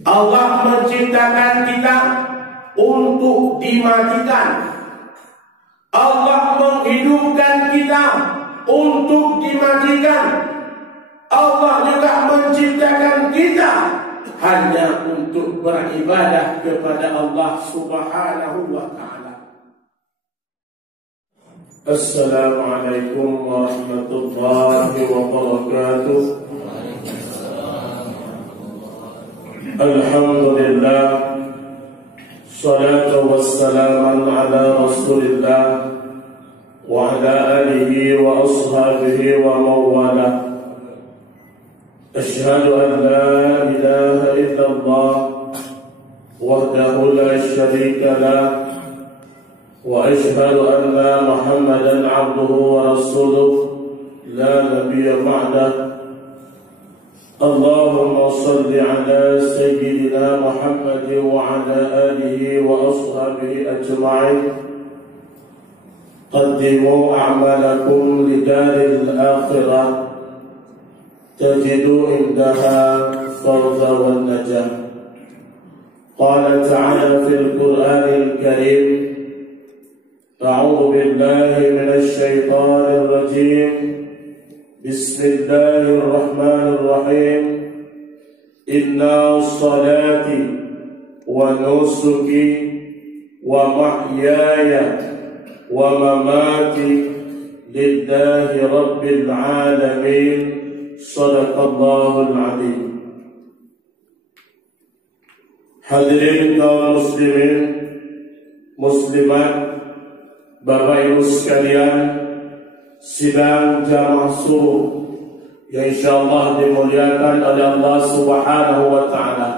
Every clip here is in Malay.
Allah menciptakan kita untuk dimatikan. Allah menghidupkan kita untuk dimatikan. Allah juga menciptakan kita hanya untuk beribadah kepada Allah Subhanahu wa ta'ala. Assalamualaikum warahmatullahi wabarakatuh. Alhamdulillah, salatu wassalamu ala Rasulillah wa ala alihi wa ashabihi wa mawala. Ashhadu an la ilaha illallah wahdahu la syarika lah wa ashhadu anna Muhammadan abduhu wa rasuluh la nabiyya ba'dah. Allahumma salli ala sayyidina Muhammad wa ala alihi wa ashabihi ajma'in. Qaddimu a'malakum lidaril akhirah tajidu indaha fawza wan najah. Qala ta'ala fil Qur'anil Karim, a'udzu billahi minasy syaithanir rajim. Bismillahirrahmanirrahim. Inna salati wa nusuki wa mahyaya wa mamati lillahi rabbil alamin. Sadaqallahul azim. Hadirin kaum muslimin muslimat, Bapak Ibu sekalian, sidang jamaah subuh yang insyaallah dimuliakan oleh Allah Subhanahu wa ta'ala.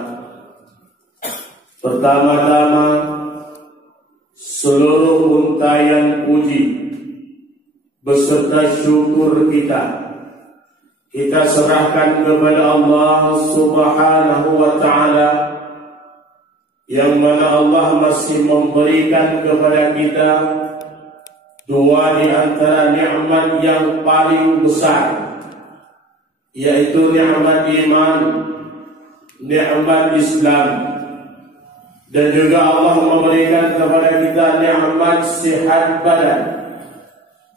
Pertama-tama, seluruh untayan puji beserta syukur kita serahkan kepada Allah Subhanahu wa ta'ala, yang mana Allah masih memberikan kepada kita dua di antara nikmat yang paling besar, yaitu nikmat iman, nikmat Islam, dan juga Allah memberikan kepada kita nikmat sehat badan,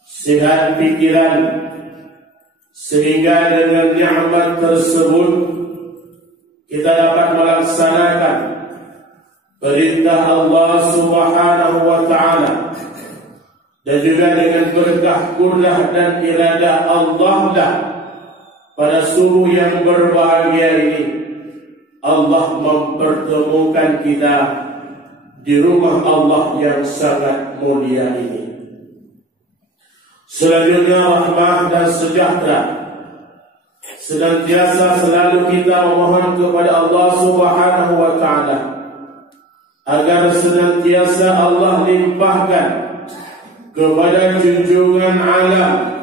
sehat pikiran, sehingga dengan nikmat tersebut kita dapat melaksanakan perintah Allah Subhanahu wa ta'ala. Dan juga dengan berkah kudrah dan iradah Allah lah, pada subuh yang berbahagia ini Allah mempertemukan kita di rumah Allah yang sangat mulia ini. Selanjutnya, rahmah dan sejahtera senantiasa selalu kita memohon kepada Allah Subhanahu wa ta'ala agar senantiasa Allah limpahkan kepada junjungan alam,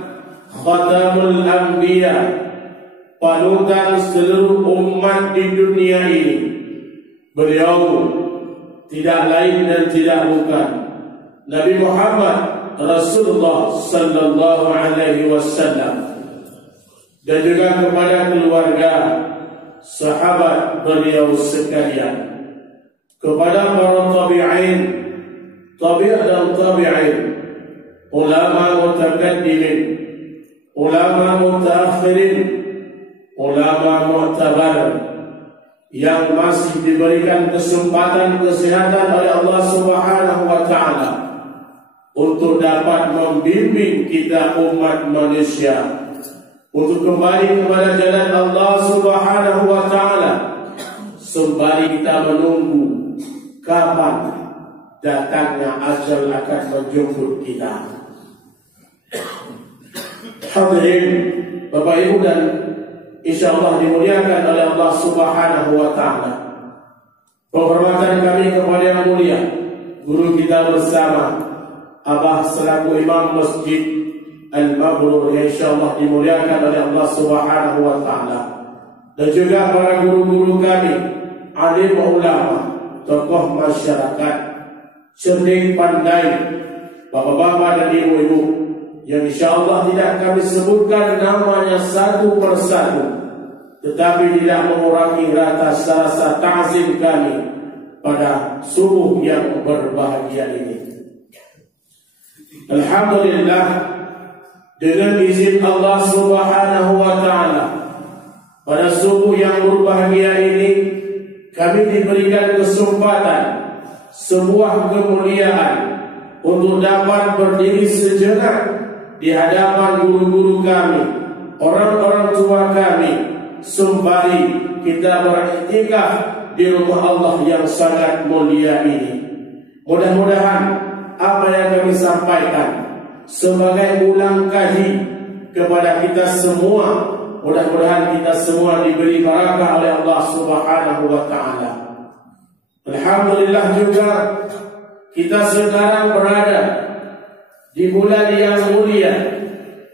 Khatamul Anbiya, panutan seluruh umat di dunia ini. Beliau tidak lain dan tidak bukan Nabi Muhammad Rasulullah sallallahu alaihi wasallam, dan juga kepada keluarga, sahabat beliau sekalian, kepada para tabi'in, dan tabi'in, ulama mutaqaddimin, ulama mutaakhirin, ulama mu'tabar, yang masih diberikan kesempatan kesehatan oleh Allah Subhanahu wa ta'ala untuk dapat membimbing kita umat manusia untuk kembali kepada jalan Allah Subhanahu wa ta'ala, sembari kita menunggu kapan datangnya ajal akan menjemput kita. Hadirin Bapak Ibu dan insyaallah dimuliakan oleh Allah Subhanahu wa ta'ala, penghormatan kami kepada yang mulia guru kita bersama Abah selaku imam Masjid Al-Mabrur yang insyaallah dimuliakan oleh Allah Subhanahu wa ta'ala, dan juga para guru-guru kami, alim ulama, tokoh masyarakat, cerdik pandai, bapak-bapak dan ibu-ibu yang insyaallah tidak kami sebutkan namanya satu persatu, tetapi tidak mengurangi rasa ta'zim kami pada subuh yang berbahagia ini. Alhamdulillah, dengan izin Allah Subhanahu wa Ta'ala, pada subuh yang berbahagia ini kami diberikan kesempatan, sebuah kemuliaan untuk dapat berdiri sejenak di hadapan guru-guru kami, orang-orang tua kami, sembari kita beriktikaf di rumah Allah yang sangat mulia ini. Mudah-mudahan apa yang kami sampaikan sebagai ulang kaji kepada kita semua, mudah-mudahan kita semua diberi barakah oleh Allah Subhanahu wa Ta'ala. Alhamdulillah juga kita sekarang berada di bulan yang mulia,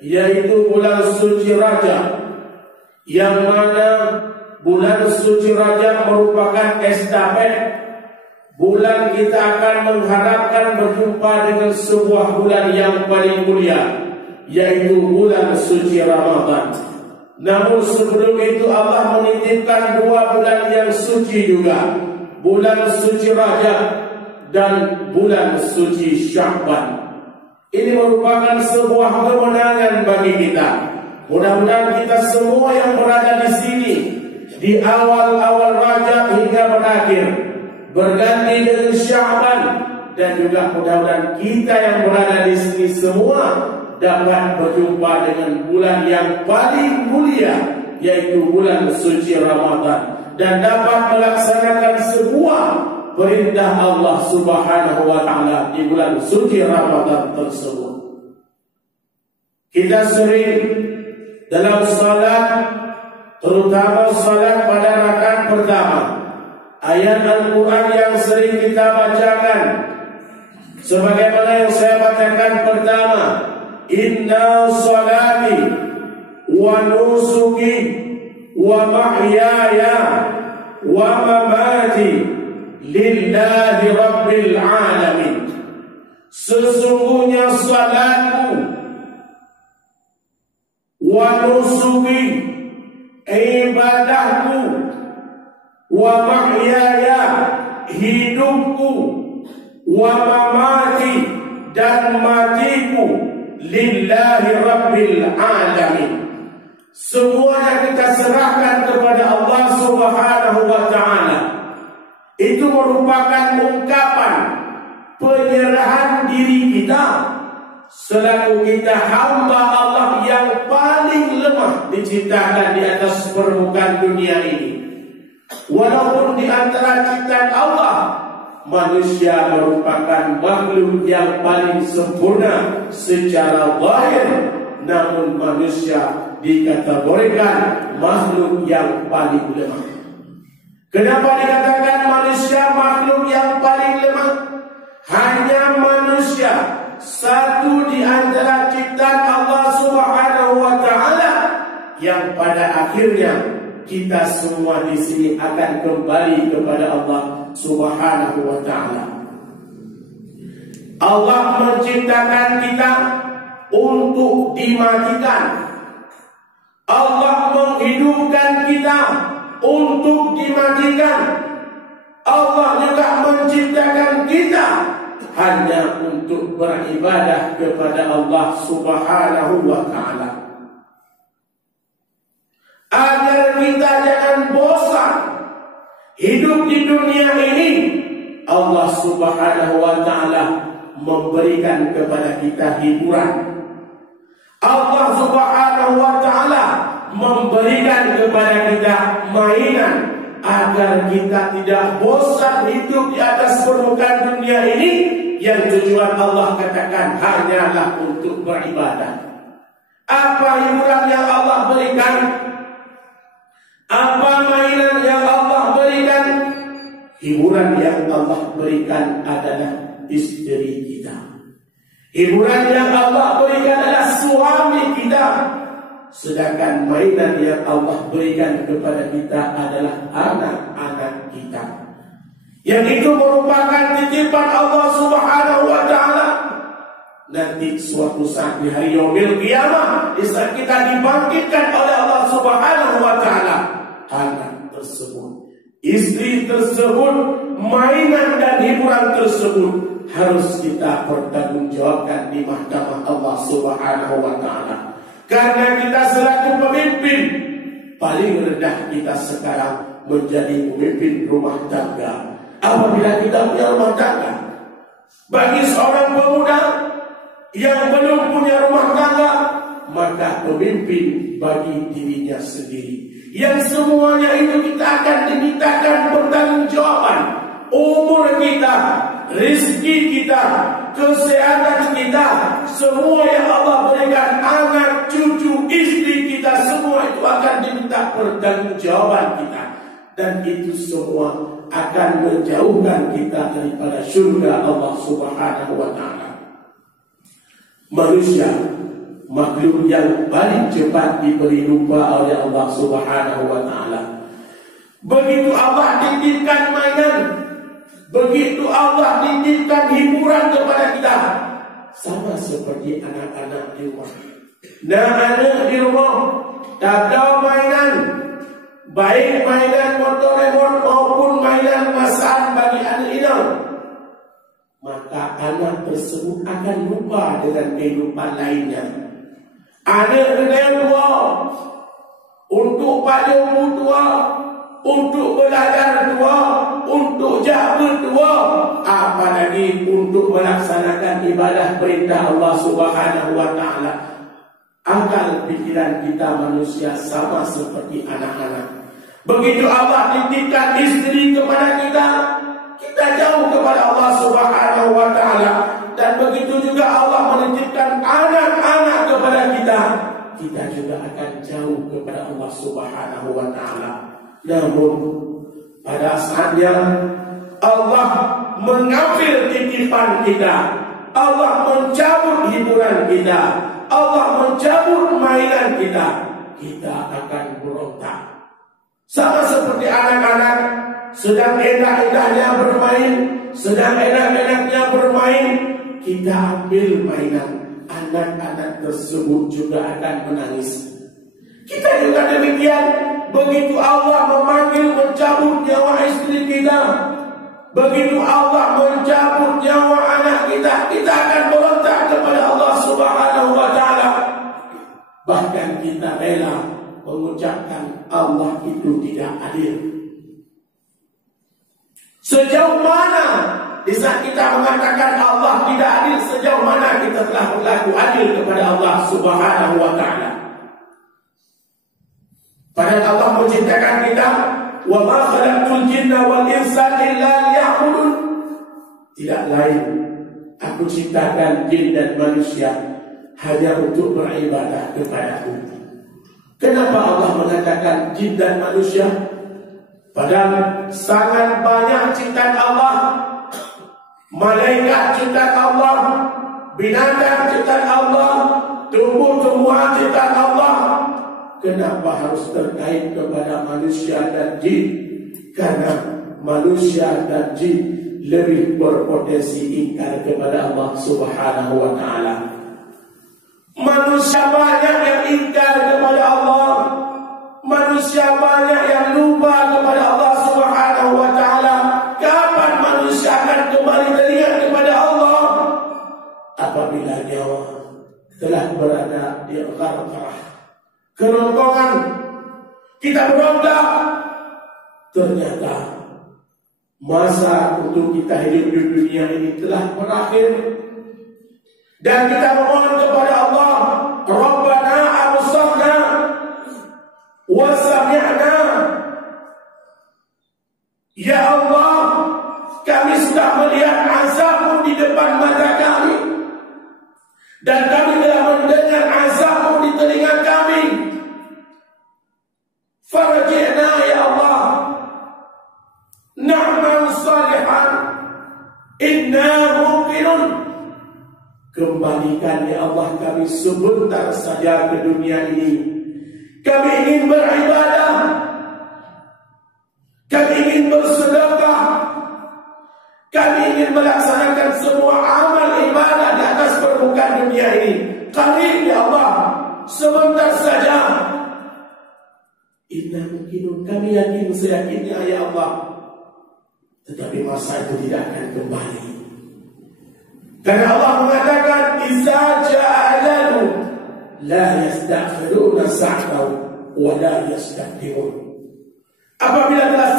yaitu bulan suci Rajab, yang mana bulan suci Rajab merupakan estafet bulan kita akan mengharapkan berjumpa dengan sebuah bulan yang paling mulia, yaitu bulan suci Ramadan. Namun sebelum itu Allah menitipkan dua bulan yang suci juga, bulan suci Rajab dan bulan suci Sya'ban. Ini merupakan sebuah kemenangan bagi kita. Mudah-mudahan kita semua yang berada di sini di awal-awal Rajab hingga berakhir berganti dengan Sya'ban, dan juga mudah-mudahan kita yang berada di sini semua dapat berjumpa dengan bulan yang paling mulia, yaitu bulan suci Ramadan, dan dapat melaksanakan sebuah perintah Allah Subhanahu wa Ta'ala di bulan suci Ramadan tersebut. Kita sering dalam salat, terutama salat pada rakaat pertama, ayat Al-Quran yang sering kita bacakan sebagaimana yang saya bacakan pertama, inna salati wa nusuki wa mahyaya wa mamati lillahi rabbil alamin. Sesungguhnya salatku, wa nusuki ibadahku, wa mahyaya hidupku, wa mamati dan matiku lillahi rabbil alamin. Semuanya kita serahkan kepada Allah Subhanahu wa Ta'ala. Itu merupakan ungkapan penyerahan diri kita selaku kita hamba Allah yang paling lemah diciptakan di atas permukaan dunia ini. Walaupun di antara ciptaan Allah, manusia merupakan makhluk yang paling sempurna secara zahir, namun manusia dikategorikan makhluk yang paling lemah. Kenapa dikatakan manusia makhluk yang paling lemah? Hanya manusia, satu di antara ciptaan Allah Subhanahu wa Ta'ala, yang pada akhirnya kita semua di sini akan kembali kepada Allah Subhanahu wa Ta'ala. Allah menciptakan kita untuk dimatikan. Allah menghidupkan kita untuk dimatikan. Allah juga menciptakan kita hanya untuk beribadah kepada Allah Subhanahu wa Ta'ala, agar kita jangan bosan hidup di dunia ini. Allah Subhanahu wa Ta'ala memberikan kepada kita hiburan. Allah Subhanahu wa Ta'ala memberikan kepada kita mainan, agar kita tidak bosan hidup di atas permukaan dunia ini, yang tujuan Allah katakan hanyalah untuk beribadah. Apa hiburan yang Allah berikan? Apa mainan yang Allah berikan? Hiburan yang Allah berikan adalah istri kita. Hiburan yang Allah berikan adalah suami kita. Sedangkan mainan yang Allah berikan kepada kita adalah anak-anak kita, yang itu merupakan titipan Allah Subhanahu wa Ta'ala. Nanti suatu saat di hari yaumil qiyamah, di saat kita dibangkitkan oleh Allah Subhanahu wa Ta'ala, anak tersebut, istri tersebut, mainan dan hiburan tersebut harus kita pertanggungjawabkan di mahkamah Allah Subhanahu wa Ta'ala. Karena kita selaku pemimpin, paling rendah kita sekarang menjadi pemimpin rumah tangga. Apabila kita punya rumah tangga, bagi seorang pemuda yang belum punya rumah tangga, maka pemimpin bagi dirinya sendiri, yang semuanya itu kita akan dimintakan pertanggungjawaban. Umur kita, rezeki kita, kesehatan kita, semua yang Allah berikan, anak, cucu, istri kita, semua itu akan diminta pertanggungjawaban kita. Dan itu semua akan menjauhkan kita daripada syurga Allah Subhanahu wa Ta'ala. Manusia, makhluk yang paling cepat diberi lupa oleh Allah Subhanahu wa Ta'ala. Begitu Allah titipkan mainan, begitu Allah titipkan hiburan kepada kita, sama seperti anak-anak di rumah. Nah, anak di rumah tak ada mainan, baik mainan motor remote maupun mainan masakan bagi anak itu, maka anak tersebut akan lupa dengan kehidupan lainnya. Anak dengan tua, untuk payung tua, untuk belajar tua, untuk jaga tua, apalagi untuk melaksanakan ibadah perintah Allah Subhanahu wa Ta'ala. Akal pikiran kita manusia sama seperti anak-anak. Begitu Allah titipkan istri kepada kita, kita jauh kepada Allah Subhanahu wa Ta'ala. Dan begitu juga Allah menitipkan anak-anak kepada kita, kita juga akan jauh kepada Allah Subhanahu wa Ta'ala. Namun pada saatnya Allah mengambil titipan kita, Allah mencabut hiburan kita, Allah mencabut mainan kita, kita akan berontak. Sama seperti anak-anak sedang enak-enaknya bermain, sedang enak-enaknya bermain, kita ambil mainan, anak-anak tersebut juga akan menangis. Kita juga demikian. Begitu Allah memanggil mencabut nyawa istri kita, begitu Allah mencabut nyawa anak kita, kita akan berontak kepada Allah Subhanahu wa Ta'ala. Bahkan kita rela mengucapkan Allah itu tidak adil. Sejauh mana di saat kita mengatakan Allah tidak adil, sejauh mana kita telah berlaku adil kepada Allah Subhanahu wa Ta'ala? Padahal Allah menciptakan kita, wa ma khalaqtul jinna wal insa illa liya'budun. Tidak lain, aku ciptakan jin dan manusia hanya untuk beribadah kepadaku. Kenapa Allah mengatakan jin dan manusia? Padahal sangat banyak ciptaan Allah, malaikat ciptaan Allah, binatang ciptaan Allah, tumbuh-tumbuhan ciptaan Allah. Kenapa harus terkait kepada manusia dan jin? Karena manusia dan jin lebih berpotensi ingkar kepada Allah Subhanahu wa Ta'ala. Manusia banyak yang ingkar kepada Allah, manusia banyak yang lupa kepada Allah Subhanahu wa Ta'ala. Kapan manusia akan kembali teringat kepada Allah? Apabila nyawa telah berada di gharqah, kerongkongan, kita berontak, ternyata masa untuk kita hidup di dunia ini telah berakhir. Dan kita memohon kepada Allah, Rabbana absarna wa sami'na. Ya Allah, kami sudah melihat azab-Mu di depan mata kami, dan kami telah mendengar azab-Mu di telinga kami. Farji'na ya Allah, na'mal salihan, inna muqinun. Kembalikan ya Allah kami sebentar saja ke dunia ini. Kami ingin beribadah, kami ingin bersedekah, kami ingin melaksanakan semua amal ibadah di atas permukaan dunia ini. Kami ya Allah, sebentar saja. Itu Inna mungkinun, kami yakin seyakinnya ya Allah. Tetapi masa itu tidak akan kembali. Karena Allah mengatakan Iza ja'alalu la yastakhiruna sa'atau wa la yastaqdimun. Apabila telah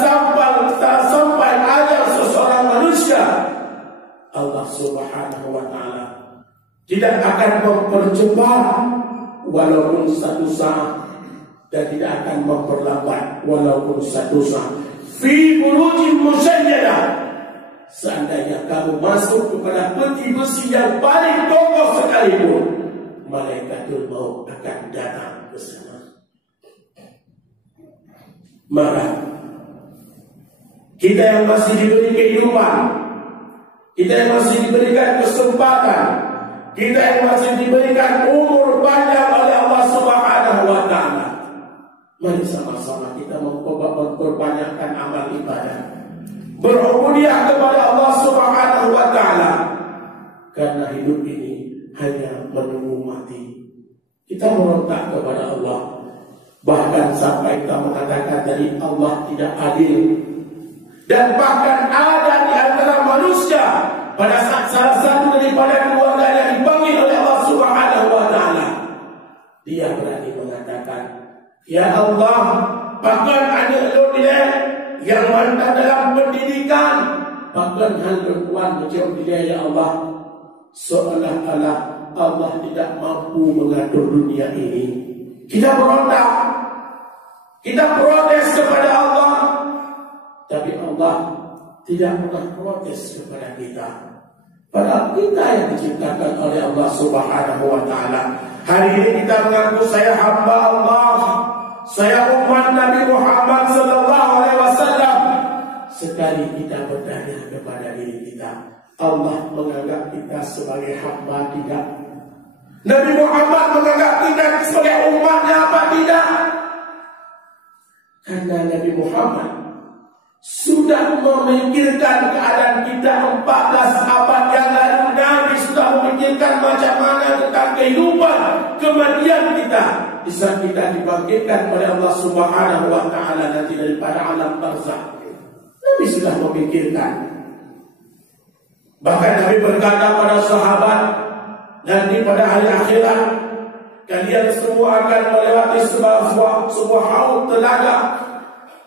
sampai ajal seseorang manusia, Allah Subhanahu wa ta'ala tidak akan mempercepat walaupun satu saat, dan tidak akan memperlambat walaupun satu saat. Fi burujin musayyadah. Seandainya kamu masuk kepada peti besi yang paling kokoh sekalipun, malaikatul maut akan datang ke sana. Maka kita yang masih diberi kehidupan, kita yang masih diberikan kesempatan, kita yang masih diberikan umur panjang oleh Allah Subhanahu wa ta'ala, mari sama-sama kita memperbanyakkan amal ibadah, berubudiyah kepada Allah Subhanahu wa ta'ala. Karena hidup ini hanya menunggu mati. Kita merontak kepada Allah, bahkan sampai kita mengatakan dari Allah tidak adil. Dan bahkan ada di antara manusia pada saat salah satu daripada keluarganya dipanggil oleh Allah Subhanahu wa ta'ala, dia berani mengatakan, ya Allah, bahkan anak lo dia yang mantap dalam pendidikan, bahkan hal perempuan macam dia, ya Allah, seolah-olah Allah tidak mampu mengatur dunia ini. Kita berontak, kita protes kepada Allah, tapi Allah tidak pernah protes kepada kita. Padahal kita yang diciptakan oleh Allah Subhanahu wa ta'ala. Hari ini kita mengaku saya hamba Allah, saya umat Nabi Muhammad sallallahu alaihi wasallam. Sekali kita bertanya kepada diri kita, Allah menganggap kita sebagai hamba tidak? Nabi Muhammad menganggap kita sebagai umatnya apa tidak? Karena Nabi Muhammad sudah memikirkan keadaan kita 14 abad yang lalu. Nabi sudah memikirkan macam mana tentang kehidupan, kematian kita di saat kita dibangkitkan oleh Allah Subhanahu wa ta'ala nanti daripada alam barzakh. Nabi sudah memikirkan. Bahkan Nabi berkata pada sahabat, nanti pada hari akhirat kalian semua akan melewati sebuah haud telaga,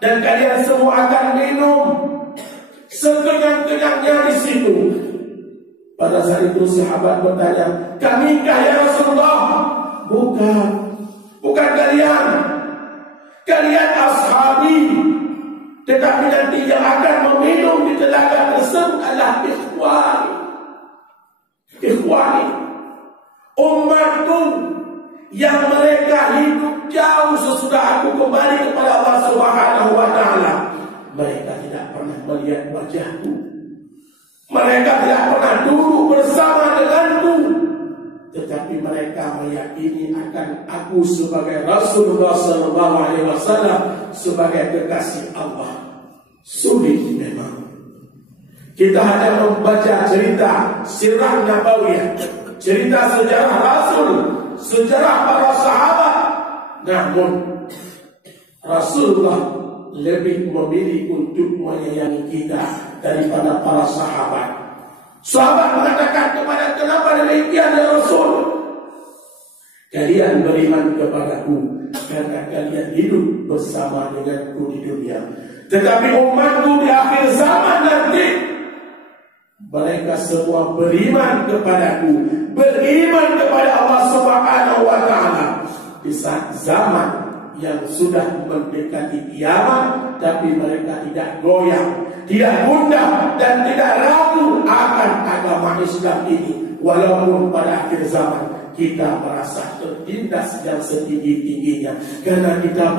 dan kalian semua akan minum sekenyang-kenyangnya di situ. Pada saat itu sahabat bertanya, kamikah ya Rasulullah? Bukan kalian. Kalian ashabi. Tetapi nanti yang akan meminum di telaga tersebut adalah ikhwani, umatku yang mereka hidup jauh sesudah aku kembali kepada Allah Subhanahu wa ta'ala. Mereka tidak pernah melihat wajahku, mereka tidak pernah duduk bersama denganku, tetapi mereka meyakini akan aku sebagai Rasulullah sallallahu alaihi wasallam, sebagai kekasih Allah. Sulit memang. Kita hanya membaca cerita sirah nabawiyah, cerita sejarah Rasul, sejarah para sahabat. Namun Rasulullah lebih memilih untuk menyayangi kita daripada para sahabat. Sahabat mengatakan kepada, kenapa demikian ya Rasul? Kalian beriman kepadaku karena kalian hidup bersama denganku di dunia. Tetapi umatku di akhir zaman nanti, mereka semua beriman kepadaku, beriman kepada Allah Subhanahu wa ta'ala. Di saat zaman yang sudah mendekati kiamat, tapi mereka tidak goyang, tidak gundah, dan tidak ragu akan agama Islam ini. Walaupun pada akhir zaman kita merasa tertindas yang setinggi-tingginya, karena kita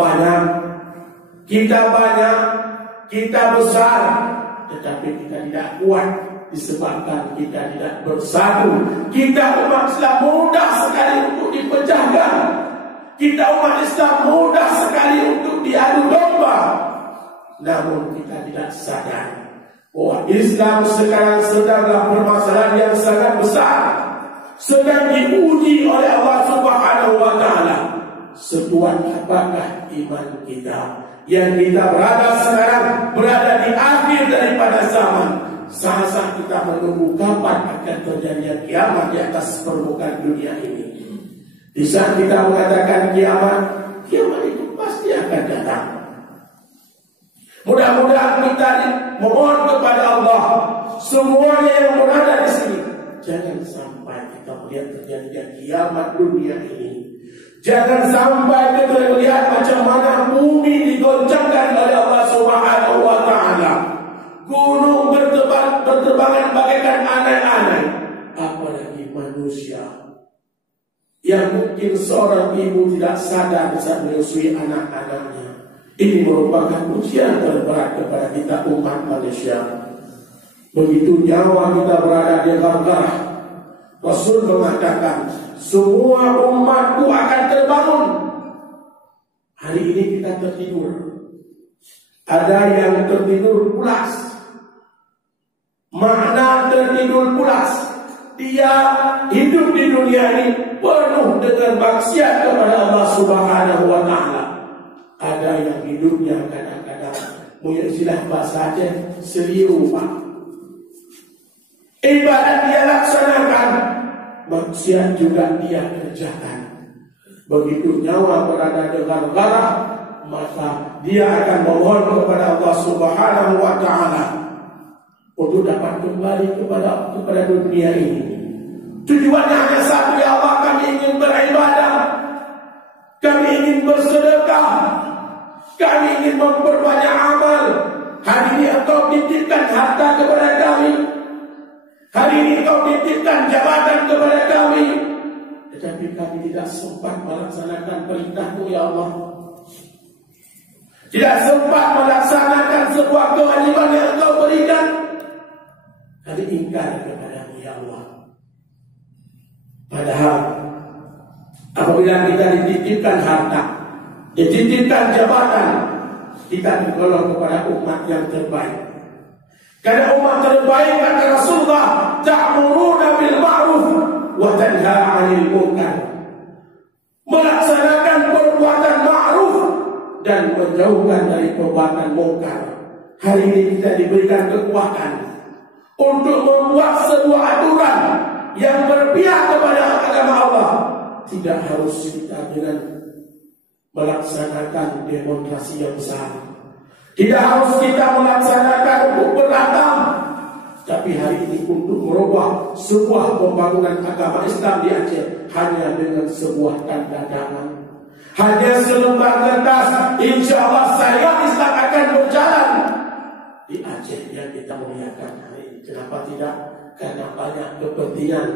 besar, tetapi kita tidak kuat disebabkan kita tidak bersatu. Kita umat Islam mudah sekali untuk dipecahkan. Kita umat Islam mudah sekali untuk diadu domba. Namun kita tidak sadar bahwa Islam sekarang sedanglah permasalahan yang sangat besar, sedang diuji oleh Allah Subhanahu wa ta'ala. sekuat apakah iman kita. Yang kita berada sekarang, berada di akhir daripada zaman. Sasa kita menunggu kapan akan terjadinya kiamat di atas permukaan dunia ini. Di saat kita mengatakan kiamat, kiamat itu pasti akan datang. Mudah-mudahan kita mohon kepada Allah, semuanya yang berada di sini, jangan sampai kita melihat terjadinya kiamat dunia ini. Jangan sampai kita melihat macam mana bumi digoncangkan oleh Allah Subhanahu wa Ta'ala. Gunung berterbangan bagaikan anai-anai. Apalagi manusia yang mungkin seorang ibu tidak sadar saat menyusui anak-anaknya. Ini merupakan ujian terberat kepada kita umat manusia. Begitu nyawa kita berada di gargara, Rasul mengatakan, semua umatku akan terbangun. Hari ini kita tertidur. Ada yang tertidur pulas. Makna tertidur pulas, dia hidup di dunia ini penuh dengan maksiat kepada Allah Subhanahu wa Ta'ala. Ada yang hidupnya kadang-kadang punya istilah bahasa Aceh, serius pak. Ibadat dia laksanakan, maksiat juga dia kerjakan. Begitu nyawa berada di gargara, maka dia akan mohon kepada Allah Subhanahu wa Ta'ala untuk dapat kembali kepada dunia ini. Tujuannya hanya satu, ya Allah, kami ingin beribadah, kami ingin bersedekah, kami ingin memperbanyak amal. Hari ini Engkau titipkan harta kepada kami, hari ini Engkau titipkan jabatan kepada kami, tetapi kami tidak sempat melaksanakan perintah-Mu, ya Allah. Tidak sempat melaksanakan sebuah kewajiban yang Engkau berikan. Kami ingkar kepada-Mu, ya Allah. Padahal apabila kita dititipkan harta, dititipkan jabatan, kita digolong kepada umat yang terbaik. Karena umat terbaik, kata Rasulullah, ta'muruna bil ma'ruf wa tanha 'anil munkar. Melaksanakan perbuatan ma'ruf dan menjauhkan dari perbuatan munkar. Hari ini kita diberikan kekuatan untuk membuat sebuah aturan yang berpihak kepada agama Allah. Tidak harus kita dengan melaksanakan demonstrasi yang besar, tidak harus kita melaksanakan untuk berantem, tapi hari ini untuk merubah sebuah pembangunan agama Islam di Aceh hanya dengan sebuah tanda tangan, hanya selembar kertas, insya Allah saya Islam akan berjalan di Aceh yang kita muliakan hari ini. Kenapa tidak? Karena banyak kepentingan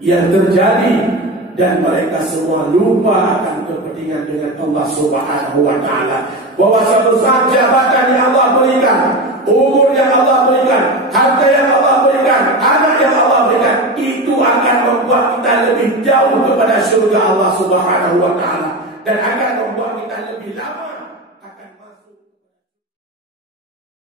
yang terjadi dan mereka semua lupa akan kepentingan dengan Allah Subhanahu wa Ta'ala. Bahwa satu saat jabatan yang Allah berikan, umur yang Allah berikan, harta yang Allah berikan, anak yang Allah berikan, itu akan membuat kita lebih jauh kepada surga Allah Subhanahu wa Ta'ala dan akan membuat kita lebih lama